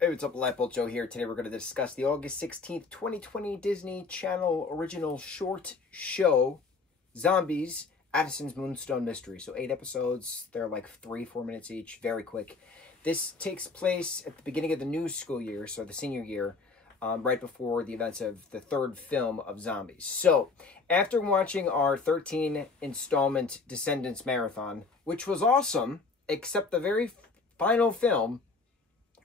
Hey, what's up, lightboltjoe here. Today we're going to discuss the August 16th, 2020 Disney Channel original short show, Zombies, Addison's Moonstone Mystery. So 8 episodes, they're like 3-4 minutes each, very quick. This takes place at the beginning of the new school year, so the senior year, right before the events of the third film of Zombies. So, after watching our 13 installment Descendants marathon, which was awesome, except the very final film,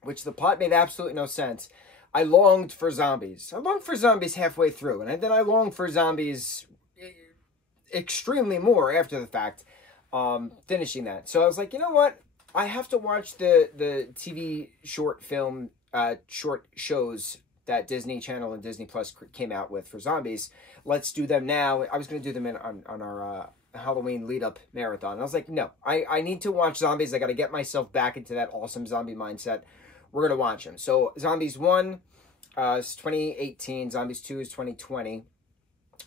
which the plot made absolutely no sense, I longed for Zombies. I longed for Zombies halfway through, and then I longed for Zombies extremely more after the fact, finishing that. So I was like, you know what? I have to watch the TV short shows that Disney Channel and Disney Plus came out with for Zombies. Let's do them now. I was going to do them on our Halloween lead-up marathon. And I was like, no, I need to watch Zombies. I got to get myself back into that awesome zombie mindset. We're going to watch them. So Zombies 1 is 2018. Zombies 2 is 2020.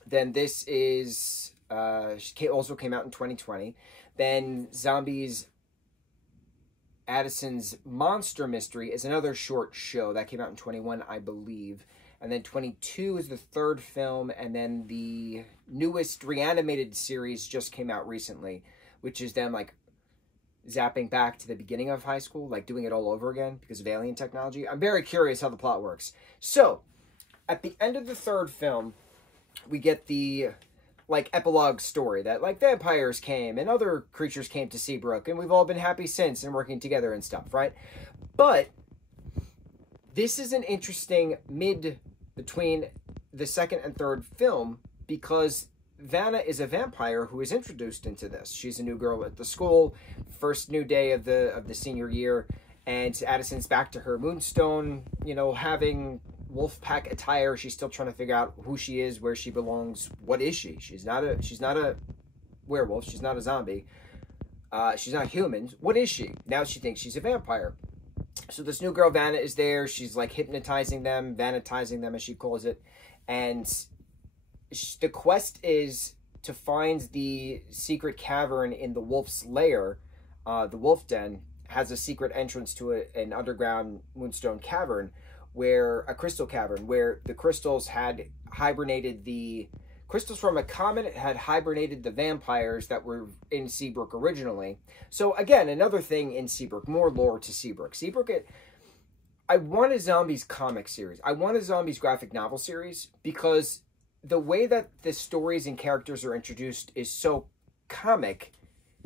Then this is also came out in 2020. Then Zombies Addison's Monster Mystery is another short show. That came out in 21, I believe. And then 22 is the third film. And then the newest reanimated series just came out recently, which is them, like, zapping back to the beginning of high school, like doing it all over again because of alien technology. I'm very curious how the plot works. So, at the end of the third film, we get the, like, epilogue story that, like, vampires came and other creatures came to Seabrook, and we've all been happy since and working together and stuff, right? But this is an interesting mid between the second and third film because Vanna is a vampire who is introduced into this. She's a new girl at the school, first new day of the senior year, and Addison's back to her Moonstone, you know, having wolf pack attire. She's still trying to figure out who she is, where she belongs. What is she? She's not a werewolf. She's not a zombie. She's not human. What is she? Now she thinks she's a vampire. So this new girl, Vanna, is there. She's like hypnotizing them, vanitizing them, as she calls it, and the quest is to find the secret cavern in the wolf's lair. The wolf den has a secret entrance to an underground Moonstone cavern, a crystal cavern, where the crystals had hibernated the crystals from a comet had hibernated the vampires that were in Seabrook originally. So again, another thing in Seabrook, more lore to Seabrook. I want a Zombies comic series. I want a Zombies graphic novel series because the way that the stories and characters are introduced is so comic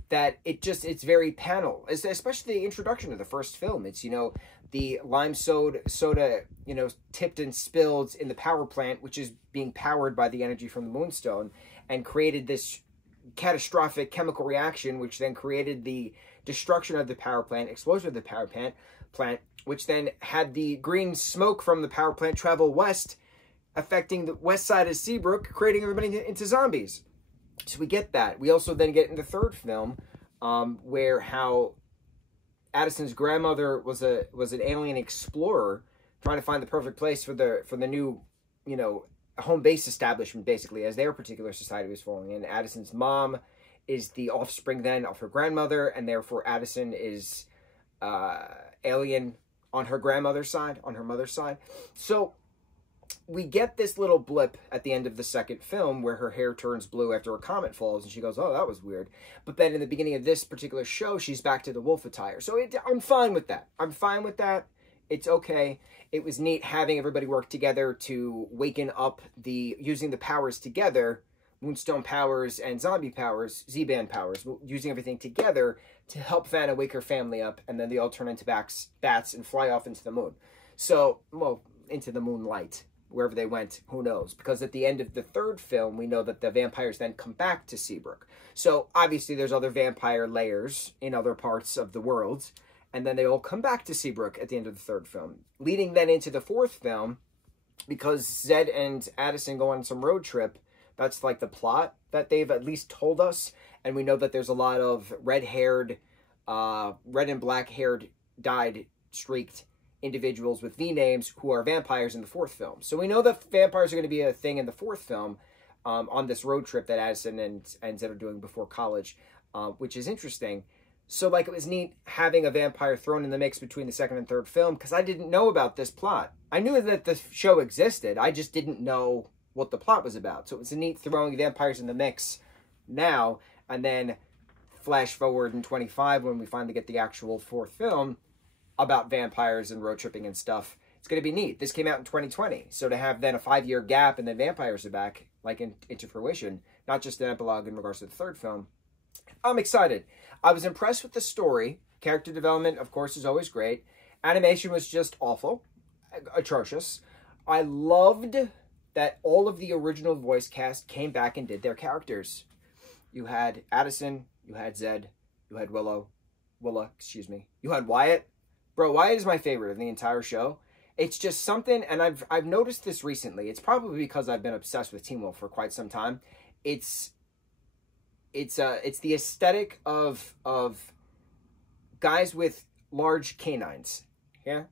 that it's very panel, especially the introduction of the first film. It's, you know, the lime soda, you know, tipped and spilled in the power plant, which is being powered by the energy from the Moonstone, and created this catastrophic chemical reaction, which then created the destruction of the power plant, explosion of the power plant, which then had the green smoke from the power plant travel west, affecting the west side of Seabrook, creating everybody into zombies. So we get that. We also then get in the third film, where how Addison's grandmother was an alien explorer trying to find the perfect place for the new, you know, home base establishment, basically, as their particular society was falling in. Addison's mom is the offspring then of her grandmother, and therefore Addison is alien on her grandmother's side, on her mother's side. So we get this little blip at the end of the second film where her hair turns blue after a comet falls, and she goes, oh, that was weird. But then in the beginning of this particular show, she's back to the wolf attire. So I'm fine with that. I'm fine with that. It's okay. It was neat having everybody work together to waken up using the powers together, Moonstone powers and zombie powers, Z-Band powers, using everything together to help Vanna wake her family up, and then they all turn into bats and fly off into the moon. So, well, into the moonlight. Wherever they went, who knows? Because at the end of the third film, we know that the vampires then come back to Seabrook. So, obviously, there's other vampire layers in other parts of the world, and then they all come back to Seabrook at the end of the third film. Leading then into the fourth film, because Zed and Addison go on some road trip, that's like the plot that they've at least told us, and we know that there's a lot of red and black-haired, dyed, streaked individuals with V names who are vampires in the fourth film. So we know that vampires are going to be a thing in the fourth film, on this road trip that Addison and Zed are doing before college, which is interesting. So, like, it was neat having a vampire thrown in the mix between the second and third film, because I didn't know about this plot. I knew that the show existed. I just didn't know what the plot was about. So it was a neat throwing vampires in the mix now, and then flash forward in 25 when we finally get the actual fourth film about vampires and road tripping and stuff. It's going to be neat. This came out in 2020. So to have then a 5-year gap and then vampires are back, like, into fruition, not just an epilogue in regards to the third film, I'm excited. I was impressed with the story. Character development, of course, is always great. Animation was just awful. Atrocious. I loved that all of the original voice cast came back and did their characters. You had Addison, you had Zed, you had Willa, excuse me. You had Wyatt. Bro, Wyatt is my favorite of the entire show. It's just something, and I've noticed this recently. It's probably because I've been obsessed with Teen Wolf for quite some time. It's the aesthetic of guys with large canines. Yeah?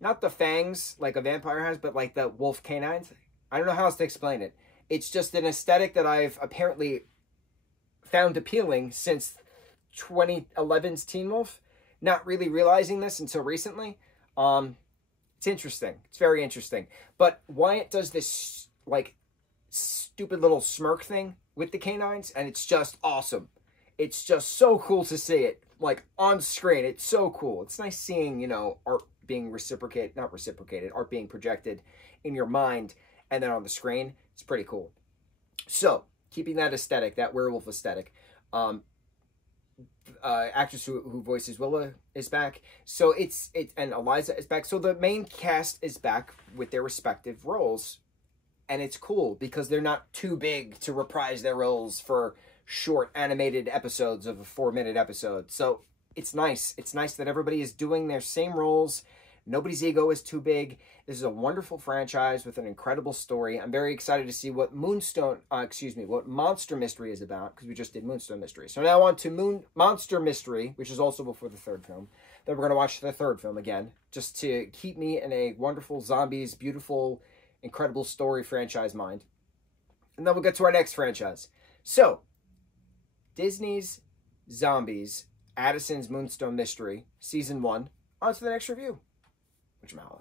Not the fangs like a vampire has, but like the wolf canines. I don't know how else to explain it. It's just an aesthetic that I've apparently found appealing since 2011's Teen Wolf. Not really realizing this until recently. It's interesting. It's very interesting. But Wyatt does this, like, stupid little smirk thing with the canines, and it's just awesome. It's just so cool to see it, like, on screen. It's so cool. It's nice seeing, you know, art being art being projected in your mind, and then on the screen. It's pretty cool. So, keeping that aesthetic, that werewolf aesthetic, actress who voices Willa is back. So and Eliza is back. So the main cast is back with their respective roles. And it's cool because they're not too big to reprise their roles for short animated episodes of a 4-minute episode. So it's nice. It's nice that everybody is doing their same roles. Nobody's ego is too big. This is a wonderful franchise with an incredible story. I'm very excited to see what what Monster Mystery is about, because we just did Moonstone Mystery. So now on to Monster Mystery, which is also before the third film. Then we're going to watch the third film again, just to keep me in a wonderful zombies, beautiful, incredible story franchise mind. And then we'll get to our next franchise. So, Disney's Zombies, Addison's Moonstone Mystery, Season 1. On to the next review. Mucho mahalo.